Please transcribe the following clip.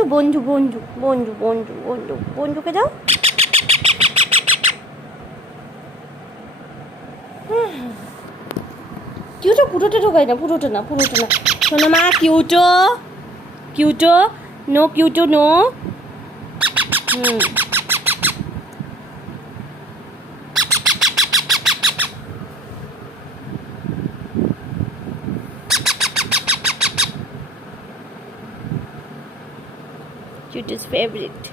কিউটু বন্ধু বন্ধু বন্ধু বন্ধু বন্ধু বন্ধুকে দাও। কিউটো পুরোটা ঢোকাই না, পুরোটা না, পুরোটা না। শোনো মা, কিউটো কিউটো নো, কিউটো নো। Cutest favorite.